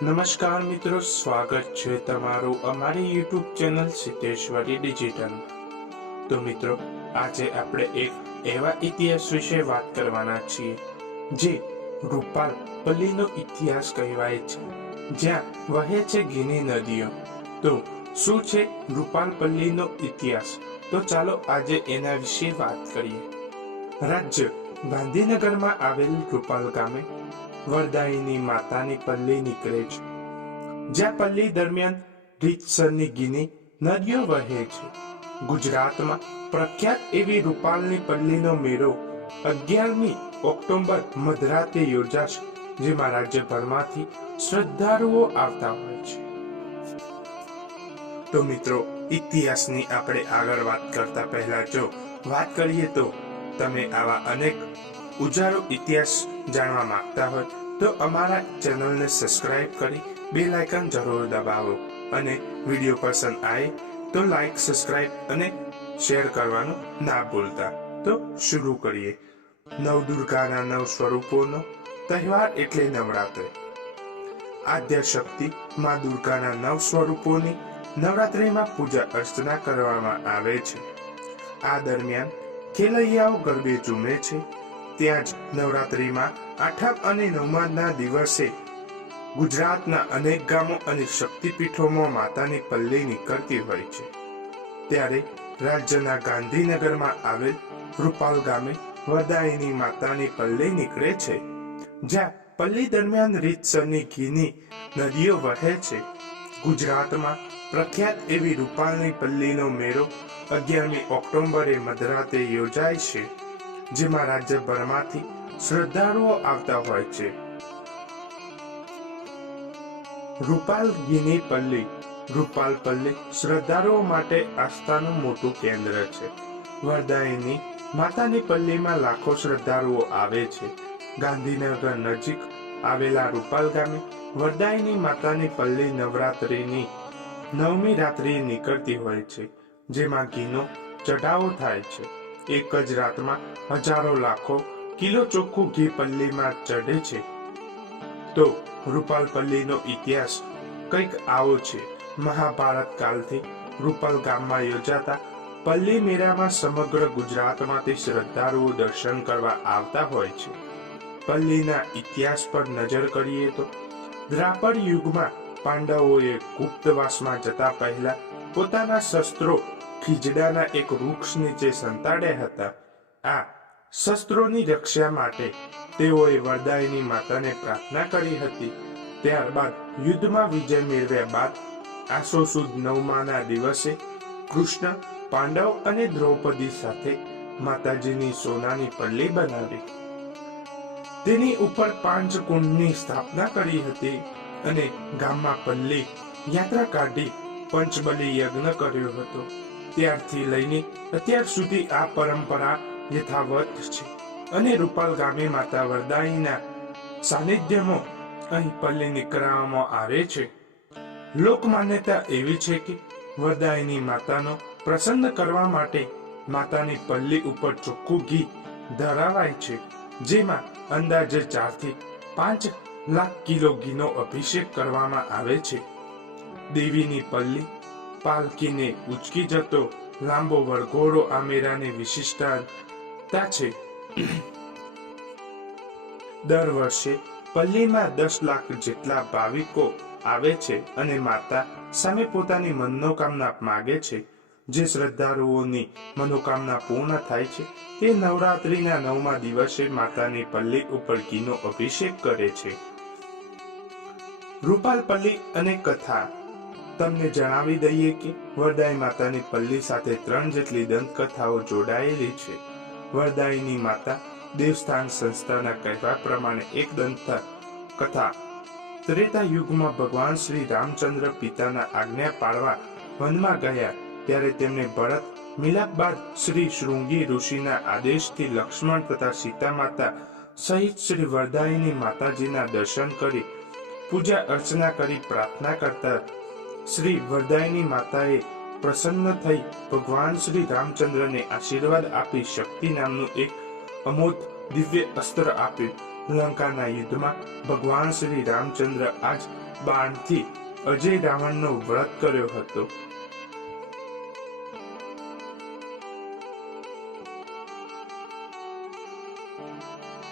નમસ્કાર મિત્રો, સ્વાગત છે તમારું અમારી યુટ્યુબ ચેનલ સિદ્ધેશ્વરી ડિજિટલ. તો મિત્રો, આજે આપણે એક એવા ઇતિહાસ વિશે વાત કરવાના છીએ જે રૂપાલ પલ્લીનો ઇતિહાસ કહેવાય છે, જ્યાં વહે છે ઘીની નદીઓ. તો શું છે રૂપાલ પલ્લીનો ઇતિહાસ? તો ચાલો આજે એના વિશે વાત કરીએ. રાજ્ય ગાંધીનગરમાં આવેલ રૂપાલ ગામે વરદાયીની માતાની પલ્લી નીકળે છે, જ્યાં પલ્લી દરમિયાન રીતસરની ઘીની નદીઓ વહે છે. ગુજરાતમાં પ્રખ્યાત એવી રૂપાલની પલ્લીનો મેળો 11મી ઓક્ટોબર મધરાતે યોજાશે, જેમાં રાજ્યભરમાંથી શ્રદ્ધાળુઓ આવતા હોય છે. તો મિત્રો, ઇતિહાસની આપણે આગળ વાત કરતા પહેલા જો વાત કરીએ તો તમે આવા અનેક ઉજારો ઇતિહાસ જાણવા માંગતા હોય તો અમારા ચેનલને સબસ્ક્રાઇબ કરી બેલ આઇકન જરૂર દબાવો, અને વિડીયો પસંદ આવે તો લાઈક, સબસ્ક્રાઇબ અને શેર કરવાનું ના ભૂલતા. તો શરૂ કરીએ. નવદુર્ગાના 9 સ્વરૂપોનો તહેવાર એટલે નવરાત્રિ. આદ્ય શક્તિ માં દુર્ગાના 9 સ્વરૂપોની નવરાત્રિમાં પૂજા અર્ચના કરવામાં આવે છે. આ દરમિયાન ખેલૈયાઓ ગરબે ઝૂમે છે. ત્યાં જ નવરાત્રિમાં 8મ અને 9મા દિવસે ગુજરાતના અનેક ગામો અને શક્તિપીઠોમાં માતાની પલ્લી નીકળતી હોય છે. ત્યારે રાજ્યના ગાંધીનગરમાં આવેલ રૂપાલ ગામે વરદાયીની માતાની પલ્લી નીકળે છે, જ્યાં પલ્લી દરમિયાન રીતસરની ઘીની નદીઓ વહે છે. ગુજરાતમાં પ્રખ્યાત એવી રૂપાલની પલ્લીનો મેળો 11મી ઓક્ટોબરે મધરાતે યોજાય છે, જેમાં રાજ્યભરમાંથી શ્રદ્ધાળુઓ આવતા હોય છે. રૂપાલ ઘીની પલ્લી. રૂપાલ પલ્લી શ્રદ્ધાળુઓ માટે આસ્થાનું મોટું કેન્દ્ર છે. વરદાયીની માતાની પલ્લીમાં લાખો શ્રદ્ધાળુઓ આવે છે. ગાંધીનગર નજીક આવેલા રૂપાલ ગામે વરદાયીની માતાની પલ્લી નવરાત્રિની 9મી રાત્રિએ નીકળતી હોય છે, જેમાં ઘીનો ચઢાવો થાય છે. એક જ રાતમાં હજારો લાખો કિલો ચોખ્ખું ઘી પલ્લીમાં ચઢે છે. તો રૂપાલ પલ્લીનો ઇતિહાસ કંઈક આવો છે. મહાભારત કાળથી રૂપાલ ગામમાં યોજાતા પલ્લી મેળામાં સમગ્ર ગુજરાતમાંથી શ્રદ્ધાળુઓ દર્શન કરવા આવતા હોય છે. પલ્લીના ઇતિહાસ પર નજર કરીએ તો દ્રાપર યુગમાં પાંડવોએ ગુપ્તવાસમાં જતા પહેલા પોતાના શસ્ત્રો ખીજડાના એક વૃક્ષ નીચે સંતાડ્યા હતા. આ શસ્ત્રોની રક્ષા માટે તેઓએ વરદાયીની માતાને પ્રાર્થના કરી હતી. ત્યારબાદ યુદ્ધમાં વિજય મેળવ્યા બાદ આસો સુદ 9મા દિવસે કૃષ્ણ, પાંડવ અને દ્રૌપદી સાથે માતાજીની સોનાની પલ્લી બનાવી. તેની ઉપર 5 કુંડની સ્થાપના કરી હતી અને ગામમાં પલ્લી યાત્રા કાઢી પંચબલી યજ્ઞ કર્યો હતો. ત્યારથી લઈને અત્યાર સુધી આ પરંપરા યથાવત છે, અને રૂપાલ ગામે માતા વરદાયીના સાનિધ્યમાં અહીં પલ્લી નીકળવામાં આવે છે. લોકમાન્યતા એવી છે કે વરદાયીની માતાનો પ્રસન્ન કરવા માટે માતાની પલ્લી ઉપર ચોખ્ખું ઘી ધરાવાય છે, જેમાં અંદાજે 4 થી 5 લાખ કિલો ઘીનો અભિષેક કરવામાં આવે છે. દેવીની પલ્લી પાલકીને ઉચકી જતો લાંબો વરઘોડો આ મેળાની વિશિષ્ટતા છે. દર વર્ષે પલ્લીમાં 10 લાખ જેટલા ભાવિકો આવે છે અને માતા સામે પોતાની મનોકામના માગે છે. જે શ્રદ્ધાળુઓની મનોકામના પૂર્ણ થાય છે તે નવરાત્રિના 9મા દિવસે માતાની પલ્લી ઉપર ઘીનો અભિષેક કરે છે. રૂપાલ પલ્લી અને કથા. તમને જણાવી દઈએ કે વરદાયી માતાની પલ્લી સાથે 3 જેટલી દંતકથાઓ જોડાયેલી છે. વરદાયીની માતા દેવસ્થાન સંસ્થાના કહેવા પ્રમાણે એક દંત કથા ત્રેતા યુગમાં ભગવાન શ્રી રામચંદ્ર પિતાના આજ્ઞા પાળવા વનમાં ગયા, ત્યારે તેમને ભરત મિલાપ બાદ શ્રી શૃંગી ઋષિના આદેશથી લક્ષ્મણ તથા સીતા માતા સહિત શ્રી વરદાયીની માતાજીના દર્શન કરી પૂજા અર્ચના કરી પ્રાર્થના કરતા શ્રી વરદાયીની માતાએ પ્રસન્ન થઈ ભગવાન શ્રી રામચંદ્રને આશીર્વાદ આપી શક્તિ નામનું એક અમોઘ દિવ્ય અસ્ત્ર આપ્યું. લંકાના યુદ્ધમાં ભગવાન શ્રી રામચંદ્ર આજ બાણથી અજય રાવણનો વધ કર્યો હતો.